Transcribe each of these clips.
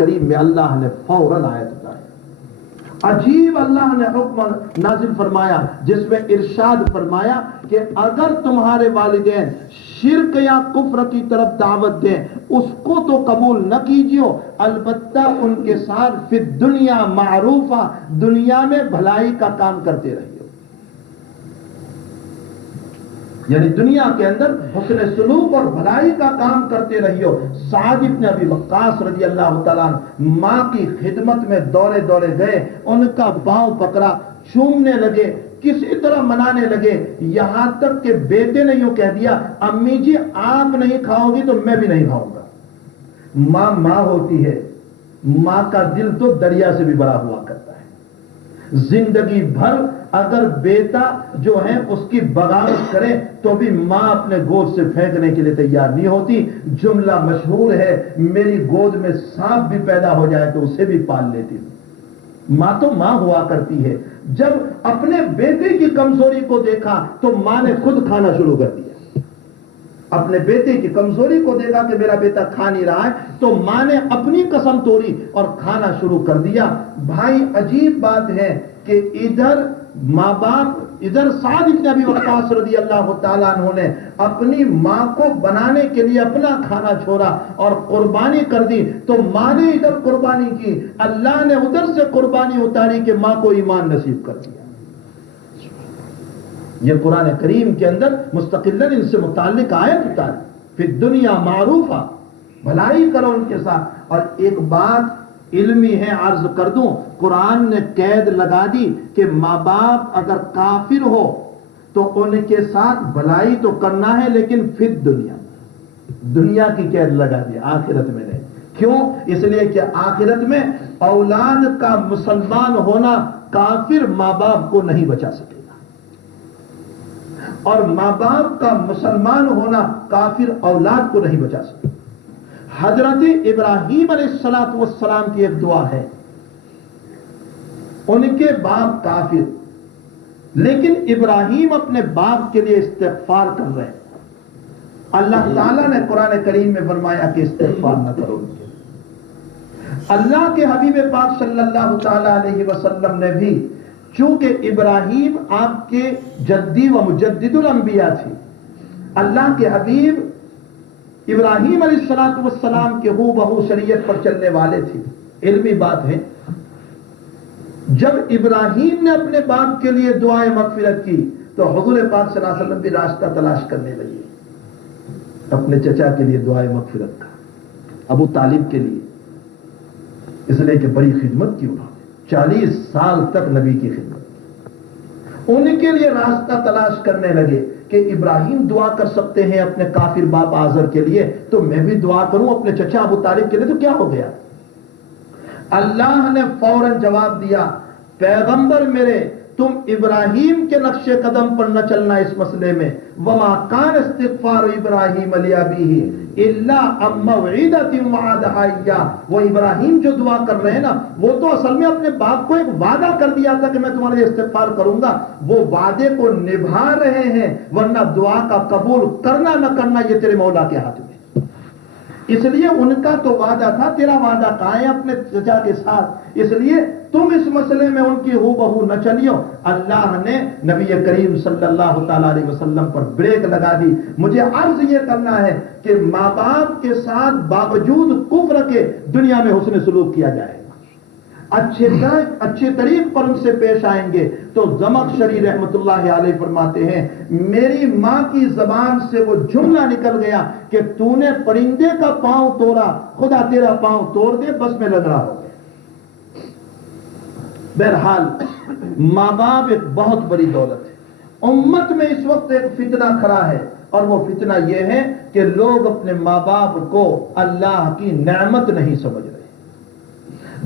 کریم میں اللہ نے فوراً آیت اتاری. عجیب اللہ نے حکم نازل فرمایا جس میں ارشاد فرمایا کہ اگر تمہارے والدین شرک یا کفر کی طرف دعوت دیں اس کو تو قبول نہ کیجیے، البتہ ان کے ساتھ فی الدنیا معروفہ، دنیا میں بھلائی کا کام کرتے رہیے، یعنی دنیا کے اندر حسن سلوک اور بھلائی کا کام کرتے رہیو. سعد بن ابی وقاص رضی اللہ تعالیٰ عنہ ماں کی خدمت میں دورے گئے، ان کا پاؤں پکڑا، چومنے لگے، کسی طرح منانے لگے، یہاں تک کہ بیٹے نے یوں کہہ دیا امی جی آپ نہیں کھاؤ گی تو میں بھی نہیں کھاؤں گا. ماں ہوتی ہے، ماں کا دل تو دریا سے بھی بڑا ہوا کرتا ہے. زندگی بھر اگر بیٹا جو ہے اس کی بغاوت کرے تو بھی ماں اپنے گود سے پھینکنے کے لیے تیار نہیں ہوتی. جملہ مشہور ہے، میری گود میں سانپ بھی پیدا ہو جائے تو اسے بھی پال لیتی ہوں. ماں تو ماں ہوا کرتی ہے. جب اپنے بیٹے کی کمزوری کو دیکھا تو ماں نے خود کھانا شروع کر دیا. اپنے بیٹے کی کمزوری کو دیکھا کہ میرا بیٹا کھا نہیں رہا ہے تو ماں نے اپنی قسم توڑی اور کھانا شروع کر دیا. بھائی عجیب بات ہے کہ ادھر ماں باپ، ادھر سعد بن ابی وقاص رضی اللہ تعالیٰ عنہ نے اپنی ماں کو بنانے کے لیے اپنا کھانا چھوڑا اور قربانی کر دی، تو ماں نے ادھر قربانی کی، اللہ نے ادھر سے قربانی اتاری کہ ماں کو ایمان نصیب کر دیا. یہ قرآن کریم کے اندر مستقلاً ان سے متعلق آیت اتاری، فی الدنیا معروفہ، بھلائی کرو ان کے ساتھ. اور ایک بات علمی ہے عرض کر دوں، قرآن نے قید لگا دی کہ ماں باپ اگر کافر ہو تو ان کے ساتھ بھلائی تو کرنا ہے لیکن فی الدنیا، دنیا کی قید لگا دی، آخرت میں نہیں. کیوں؟ اس لیے کہ آخرت میں اولاد کا مسلمان ہونا کافر ماں باپ کو نہیں بچا سکے گا، اور ماں باپ کا مسلمان ہونا کافر اولاد کو نہیں بچا سکے. حضرت ابراہیم علیہ السلام کی ایک دعا ہے، ان کے باپ کافر لیکن ابراہیم اپنے باپ کے لیے استغفار کر رہے ہیں. اللہ تعالیٰ نے قرآن کریم میں فرمایا کہ استغفار نہ کرو. اللہ کے حبیب پاک صلی اللہ تعالیٰ علیہ وسلم نے بھی، چونکہ ابراہیم آپ کے جدی و مجدد الانبیاء تھی، اللہ کے حبیب ابراہیم علیہ السلام کے ہو بہو شریعت پر چلنے والے تھے. علمی بات ہے، جب ابراہیم نے اپنے باپ کے لیے دعائیں مغفرت کی تو حضور پاک صلی اللہ علیہ وسلم بھی راستہ تلاش کرنے لگے اپنے چچا کے لیے دعائیں مغفرت کا، ابو طالب کے لیے، اس لیے کہ بڑی خدمت کی انہوں نے، 40 سال تک نبی کی خدمت. ان کے لیے راستہ تلاش کرنے لگے کہ ابراہیم دعا کر سکتے ہیں اپنے کافر باپ آزر کے لیے تو میں بھی دعا کروں اپنے چچا ابو طالب کے لیے. تو کیا ہو گیا؟ اللہ نے فوراً جواب دیا، پیغمبر میرے تم ابراہیم کے نقش قدم پر نہ چلنا اس مسئلے میں. وما کان استغفار ابراہیم لابیہ الا عن موعدۃ وعدہا ایاہ. وہ ابراہیم جو دعا کر رہے ہیں نا، وہ تو اصل میں اپنے باپ کو ایک وعدہ کر دیا تھا کہ میں تمہارے لیے استغفار کروں گا، وہ وعدے کو نبھا رہے ہیں، ورنہ دعا کا قبول کرنا نہ کرنا یہ تیرے مولا کے ہاتھ میں. اس لیے ان کا تو وعدہ تھا، تیرا وعدہ کہاں ہے اپنے چچا کے ساتھ؟ اس لیے تم اس مسئلے میں ان کی ہو بہو نہ چلیو. اللہ نے نبی کریم صلی اللہ تعالیٰ علیہ وسلم پر بریک لگا دی. مجھے عرض یہ کرنا ہے کہ ماں باپ کے ساتھ باوجود کفر کے دنیا میں حسن سلوک کیا جائے گا، اچھے طریق پر ان سے پیش آئیں گے. تو زمخشری رحمت اللہ علیہ فرماتے ہیں، میری ماں کی زبان سے وہ جملہ نکل گیا کہ تو نے پرندے کا پاؤں توڑا، خدا تیرا پاؤں توڑ دے، بس میں لگ رہا ہو گیا. بہرحال ماں باپ ایک بہت بڑی دولت ہے. امت میں اس وقت ایک فتنہ کھڑا ہے، اور وہ فتنہ یہ ہے کہ لوگ اپنے ماں باپ کو اللہ کی نعمت نہیں سمجھ رہے،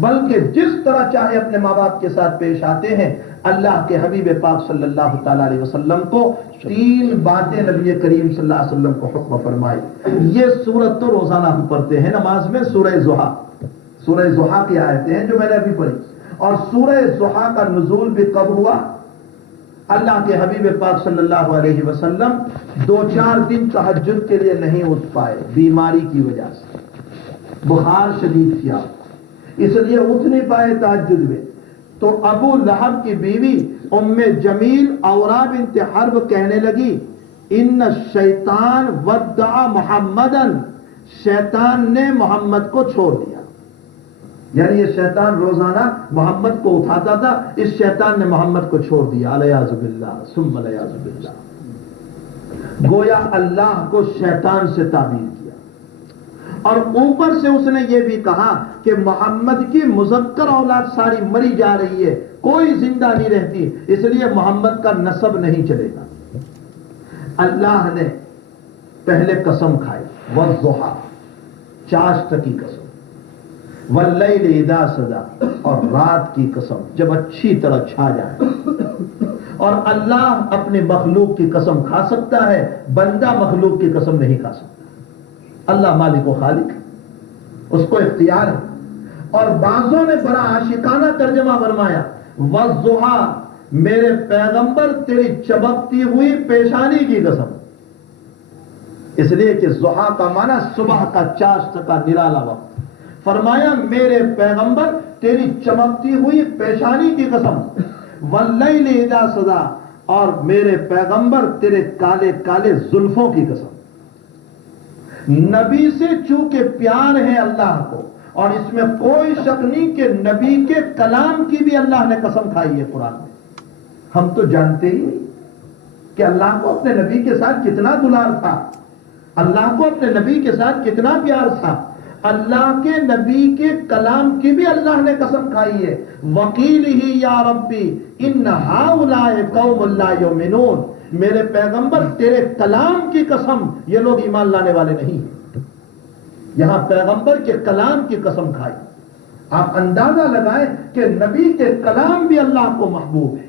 بلکہ جس طرح چاہے اپنے ماں باپ کے ساتھ پیش آتے ہیں. اللہ کے حبیب پاک صلی اللہ تعالیٰ علیہ وسلم کو 3 باتیں نبی کریم صلی اللہ علیہ وسلم کو حکم فرمائی. یہ سورت تو روزانہ ہم پڑھتے ہیں نماز میں، سورہ ضحیٰ کی آیتیں ہیں جو میں نے ابھی پڑھی. اور سورہ ضحیٰ کا نزول بھی کب ہوا؟ اللہ کے حبیب پاک صلی اللہ علیہ وسلم 2-4 دن تہجد کے لیے نہیں اٹھ پائے بیماری کی وجہ سے، بخار شدید تھی آپ. اس لیے اٹھ نہیں پائے تہجد میں. تو ابو لہب کی بیوی ام جمیل اورا بنت حرب کہنے لگی ان الشیطان ودع محمدن، شیطان نے محمد کو چھوڑ دیا. یعنی یہ شیطان روزانہ محمد کو اٹھاتا تھا، اس شیطان نے محمد کو چھوڑ دیا. الیاذ باللہ ثم الیاذ باللہ. گویا اللہ کو شیطان سے تعبیر کیا، اور اوپر سے اس نے یہ بھی کہا کہ محمد کی مذکر اولاد ساری مری جا رہی ہے، کوئی زندہ نہیں رہتی، اس لیے محمد کا نسب نہیں چلے گا. اللہ نے پہلے قسم کھائی والضحیٰ، چاشت کی قسم، واللیل اذا سجی، اور رات کی قسم جب اچھی طرح چھا جائے. اور اللہ اپنے مخلوق کی قسم کھا سکتا ہے، بندہ مخلوق کی قسم نہیں کھا سکتا. اللہ مالک و خالق ہے، اس کو اختیار ہے. اور بعضوں نے بڑا عاشقانہ ترجمہ فرمایا والضحیٰ، میرے پیغمبر تیری چمکتی ہوئی پیشانی کی قسم، اس لیے کہ ضحیٰ کا معنی صبح کا چاشت کا نرالا وقت. فرمایا میرے پیغمبر تیری چمکتی ہوئی پیشانی کی قسم، واللیل اذا سجی، اور میرے پیغمبر تیرے کالے کالے زلفوں کی قسم. نبی سے چونکہ پیار ہے اللہ کو، اور اس میں کوئی شک نہیں کہ نبی کے کلام کی بھی اللہ نے قسم کھائی ہے قرآن میں. ہم تو جانتے ہی نہیں کہ اللہ کو اپنے نبی کے ساتھ کتنا دلار تھا، اللہ کو اپنے نبی کے ساتھ کتنا پیار تھا. اللہ کے نبی کے کلام کی بھی اللہ نے قسم کھائی ہے. وقیلہ یا ربی ان ہؤلاء قوم لا یؤمنون، میرے پیغمبر تیرے کلام کی قسم یہ لوگ ایمان لانے والے نہیں ہیں. یہاں پیغمبر کے کلام کی قسم کھائی. آپ اندازہ لگائیں کہ نبی کے کلام بھی اللہ کو محبوب ہے.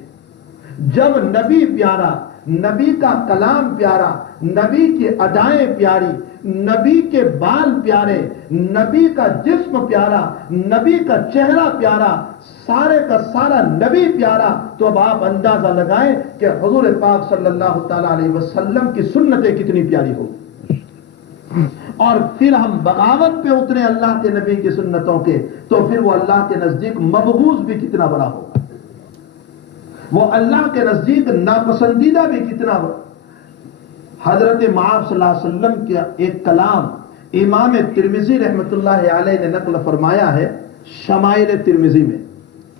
جب نبی پیارا، نبی کا کلام پیارا، نبی کی ادائیں پیاری، نبی کے بال پیارے، نبی کا جسم پیارا، نبی کا چہرہ پیارا، سارے کا سارا نبی پیارا، تو اب آپ اندازہ لگائیں کہ حضور پاک صلی اللہ تعالی علیہ وسلم کی سنتیں کتنی پیاری ہو. اور پھر ہم بغاوت پہ اترے اللہ کے نبی کی سنتوں کے، تو پھر وہ اللہ کے نزدیک مبغوض بھی کتنا بڑا ہوگا، وہ اللہ کے نزدیک ناپسندیدہ بھی کتنا بڑا. حضرت معاذ صلی اللہ علیہ وسلم کا ایک کلام امام ترمذی رحمۃ اللہ علیہ نے نقل فرمایا ہے شمائل ترمذی میں.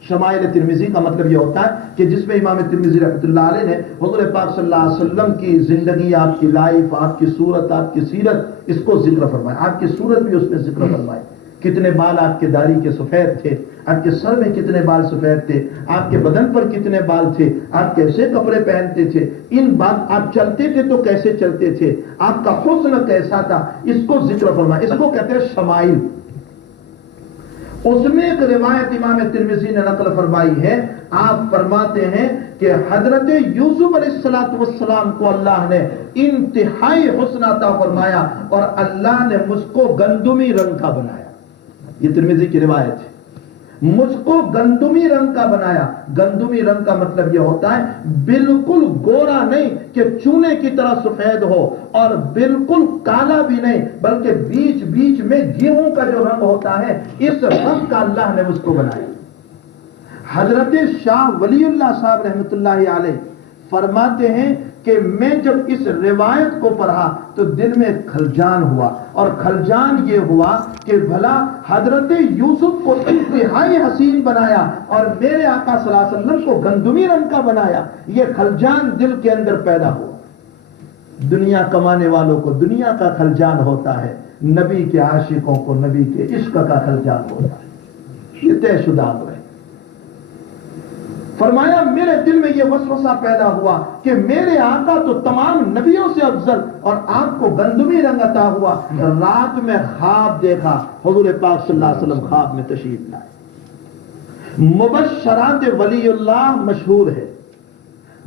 شمائل ترمذی کا مطلب یہ ہوتا ہے کہ جس میں امام ترمذی رحمۃ اللہ علیہ نے حضور پاک صلی اللہ علیہ وسلم کی زندگی، آپ کی لائف، آپ کی صورت، آپ کی سیرت، اس کو ذکر فرمایا. آپ کی صورت بھی اس نے ذکر فرمائی. کتنے بال آپ کے داڑھی کے سفید تھے، آپ کے سر میں کتنے بال سفید تھے، آپ کے بدن پر کتنے بال تھے، آپ کیسے کپڑے پہنتے تھے، ان بات آپ چلتے تھے تو کیسے چلتے تھے، آپ کا حسن کیسا تھا، اس کو ذکر فرمایا. اس کو کہتے ہیں شمائل. اس میں ایک روایت امام ترمذی نے نقل فرمائی ہے. آپ فرماتے ہیں کہ حضرت یوسف علیہ السلام کو اللہ نے انتہائی حسن عطا فرمایا اور اللہ نے مجھ کو گندمی رنگ کا بنایا. یہ ترمذی کی روایت ہے. مجھ کو گندمی رنگ کا بنایا. گندمی رنگ کا مطلب یہ ہوتا ہے بالکل گورا نہیں کہ چونے کی طرح سفید ہو، اور بالکل کالا بھی نہیں بلکہ بیچ بیچ میں گیہوں کا جو رنگ ہوتا ہے اس رنگ کا اللہ نے مجھ کو بنایا. حضرت شاہ ولی اللہ صاحب رحمۃ اللہ علیہ فرماتے ہیں کہ میں جب اس روایت کو پڑھا تو دل میں خلجان ہوا، اور خلجان یہ ہوا کہ بھلا حضرت یوسف کو انتہائی حسین بنایا اور میرے آقا صلی اللہ علیہ وسلم کو گندمی رنگ کا بنایا. یہ خلجان دل کے اندر پیدا ہوا. دنیا کمانے والوں کو دنیا کا خلجان ہوتا ہے، نبی کے عاشقوں کو نبی کے عشق کا خلجان ہوتا ہے. یہ طے شدہ ہے. فرمایا میرے دل میں یہ وسوسہ پیدا ہوا کہ میرے آقا تو تمام نبیوں سے افضل اور آپ کو گندمی رنگ عطا ہوا. رات میں خواب دیکھا، حضور پاک صلی اللہ علیہ وسلم خواب میں تشریف لائے. مبشرات ولی اللہ مشہور ہے.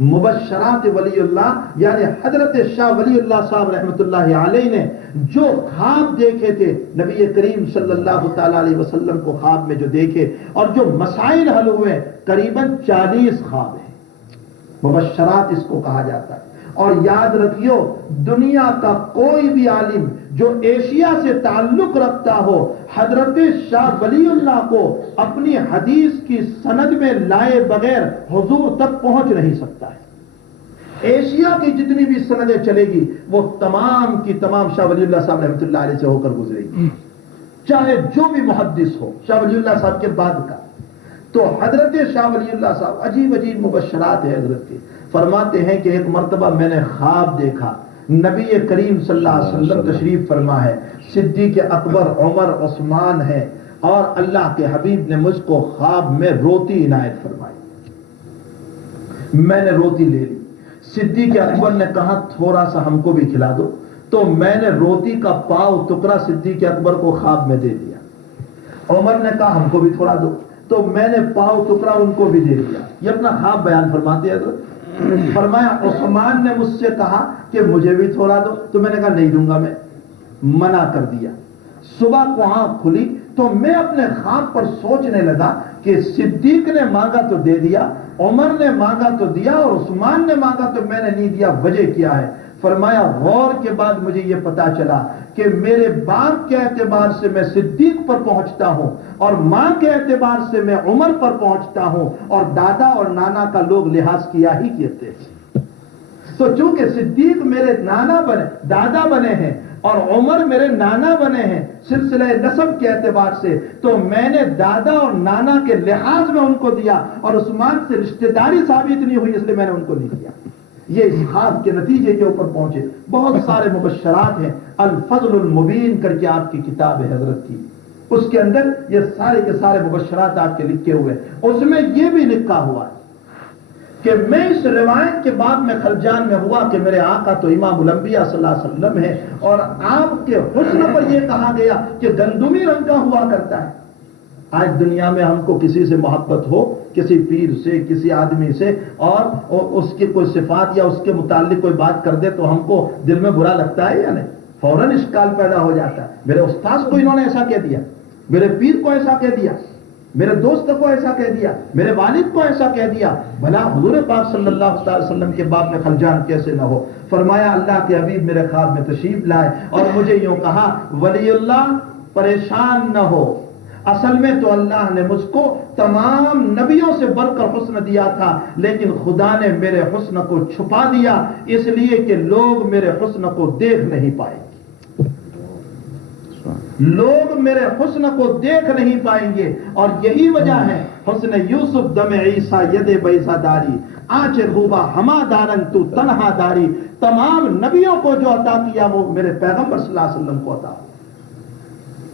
مبشرات ولی اللہ یعنی حضرت شاہ ولی اللہ صاحب رحمۃ اللہ علیہ نے جو خواب دیکھے تھے، نبی کریم صلی اللہ تعالی علیہ وسلم کو خواب میں جو دیکھے اور جو مسائل حل ہوئے، قریباً 40 خواب ہیں. مبشرات اس کو کہا جاتا ہے. اور یاد رکھیو دنیا کا کوئی بھی عالم جو ایشیا سے تعلق رکھتا ہو حضرت شاہ ولی اللہ کو اپنی حدیث کی سند میں لائے بغیر حضور تک پہنچ نہیں سکتا ہے۔ ایشیا کی جتنی بھی سندیں چلے گی وہ تمام کی تمام شاہ ولی اللہ صاحب رحمۃ اللہ علیہ سے ہو کر گزرے گی، چاہے جو بھی محدث ہو شاہ ولی اللہ صاحب کے بعد کا۔ تو حضرت شاہ ولی اللہ صاحب عجیب عجیب مبشرات ہیں حضرت کے، فرماتے ہیں کہ ایک مرتبہ میں نے خواب دیکھا، نبی کریم صلی اللہ علیہ وسلم تشریف فرما ہے، صدیق اکبر عمر عثمان ہے، اور اللہ کے حبیب نے مجھ کو خواب میں روٹی عنایت فرمائی، میں نے روٹی لے لی، صدیق اکبر نے کہا تھوڑا سا ہم کو بھی کھلا دو، تو میں نے روٹی کا پاؤ ٹکڑا صدیق اکبر کو خواب میں دے دیا، عمر نے کہا ہم کو بھی تھوڑا دو، تو میں نے پاؤ ٹکڑا ان کو بھی دے دیا۔ یہ اپنا خواب بیان فرماتے ہیں۔ فرمایا عثمان نے مجھ سے کہا کہ مجھے بھی تھوڑا دو، تو میں نے کہا نہیں دوں گا، میں منع کر دیا۔ صبح کو آنکھ کھلی تو میں اپنے خواب پر سوچنے لگا کہ صدیق نے مانگا تو دے دیا، عمر نے مانگا تو دیا، اور عثمان نے مانگا تو میں نے نہیں دیا، وجہ کیا ہے؟ فرمایا غور کے بعد مجھے یہ پتا چلا کہ میرے باپ کے اعتبار سے میں صدیق پر پہنچتا ہوں، اور ماں کے اعتبار سے میں عمر پر پہنچتا ہوں، اور دادا اور نانا کا لوگ لحاظ کیا ہی کہتے ہیں۔ تو چونکہ صدیق میرے نانا بنے، دادا بنے ہیں، اور عمر میرے نانا بنے ہیں سلسلہ نسب کے اعتبار سے، تو میں نے دادا اور نانا کے لحاظ میں ان کو دیا، اور عثمان سے رشتہ داری ثابت نہیں ہوئی اس لیے میں نے ان کو نہیں دیا۔ یہ اس خواب کے نتیجے کے اوپر پہنچے۔ بہت سارے مبشرات ہیں، الفضل المبین کر کے آپ کی کتاب ہے حضرت کی، اس کے اندر یہ سارے کے سارے مبشرات آپ کے لکھے ہوئے، اس میں یہ بھی لکھا ہوا ہے کہ میں اس روایت کے بعد میں خلجان میں ہوا کہ میرے آقا تو امام الانبیاء صلی اللہ علیہ وسلم ہے، اور آپ کے حسن پر یہ کہا گیا کہ گندمی رنگ کا ہوا کرتا ہے۔ آج دنیا میں ہم کو کسی سے محبت ہو، کسی پیر سے، کسی آدمی سے، اور اس کی کوئی صفات یا اس کے متعلق کوئی بات کر دے تو ہم کو دل میں برا لگتا ہے یا نہیں؟ فوراً اشکال پیدا ہو جاتا ہے، میرے استاذ کو انہوں نے ایسا کہہ دیا، میرے پیر کو ایسا کہہ دیا، میرے دوست کو ایسا کہہ دیا، میرے والد کو ایسا کہہ دیا، بھلا حضور پاک صلی اللہ علیہ وسلم کے باب میں خلجان کیسے نہ ہو؟ فرمایا اللہ کے حبیب میرے خواب میں تشریف لائے اور مجھے یوں کہا ولی اللہ پریشان نہ ہو، اصل میں تو اللہ نے مجھ کو تمام نبیوں سے بڑھ کر حسن دیا تھا، لیکن خدا نے میرے حسن کو چھپا دیا اس لیے کہ لوگ میرے حسن کو دیکھ نہیں پائیں گے، لوگ میرے حسن کو دیکھ نہیں پائیں گے، اور یہی وجہ ہے حسن یوسف دم عیسیٰ ید بیضا داری آنچ خوبا ہما دارن تو تنہا داری، تمام نبیوں کو جو عطا کیا وہ میرے پیغمبر صلی اللہ علیہ وسلم کو عطا،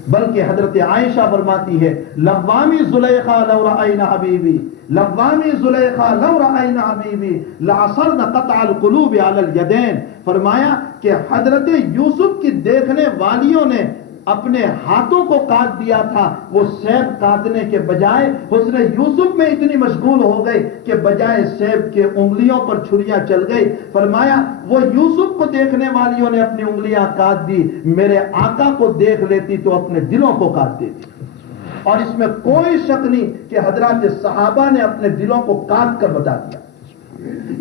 بلکہ حضرت عائشہ فرماتی ہے لوامی زلیخا لو رأینا حبیبی، لوامی زلیخا لو رأینا حبیبی لعصرن قطع القلوب علی الیدین، فرمایا کہ حضرت یوسف کی دیکھنے والیوں نے اپنے ہاتھوں کو کاٹ دیا تھا، وہ سیب کاٹنے کے بجائے حسن یوسف میں اتنی مشغول ہو گئے کہ بجائے سیب کے انگلیوں پر چھریاں چل گئی، فرمایا وہ یوسف کو دیکھنے والیوں نے اپنی انگلیاں کاٹ دی، میرے آقا کو دیکھ لیتی تو اپنے دلوں کو کاٹ دیتی، اور اس میں کوئی شک نہیں کہ حضرات صحابہ نے اپنے دلوں کو کاٹ کر بتا دیا،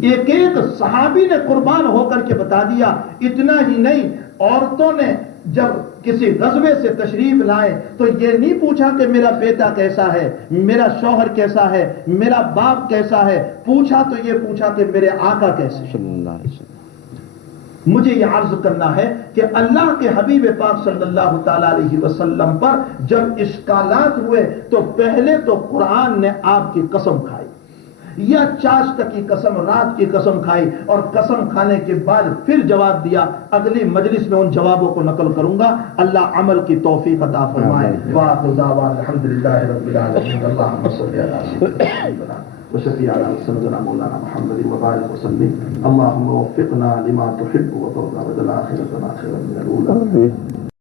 ایک ایک صحابی نے قربان ہو کر کے بتا دیا۔ اتنا ہی نہیں، عورتوں نے جب کسی غزوے سے تشریف لائے تو یہ نہیں پوچھا کہ میرا بیٹا کیسا ہے، میرا شوہر کیسا ہے، میرا باپ کیسا ہے، پوچھا تو یہ پوچھا کہ میرے آقا کیسے ہیں۔ مجھے یہ عرض کرنا ہے کہ اللہ کے حبیب پاک صلی اللہ تعالی علیہ وسلم پر جب اشکالات ہوئے تو پہلے تو قرآن نے آپ کی قسم کھائی، یا چاشت کی قسم، رات کی قسم کھائی، اور قسم کھانے کے بعد پھر جواب دیا۔ اگلی مجلس میں ان جوابوں کو نقل کروں گا، اللہ عمل کی توفیق عطا فرمائے۔ وآخر دعوانا الحمدللہ رب العالمین، اللہم صلی علی سیدنا وشفیعنا سیدنا مولانا محمد وبارک وسلم، اللہم وفقنا لما تحب وترضى وجعل آخرتنا خيرا من الأولى۔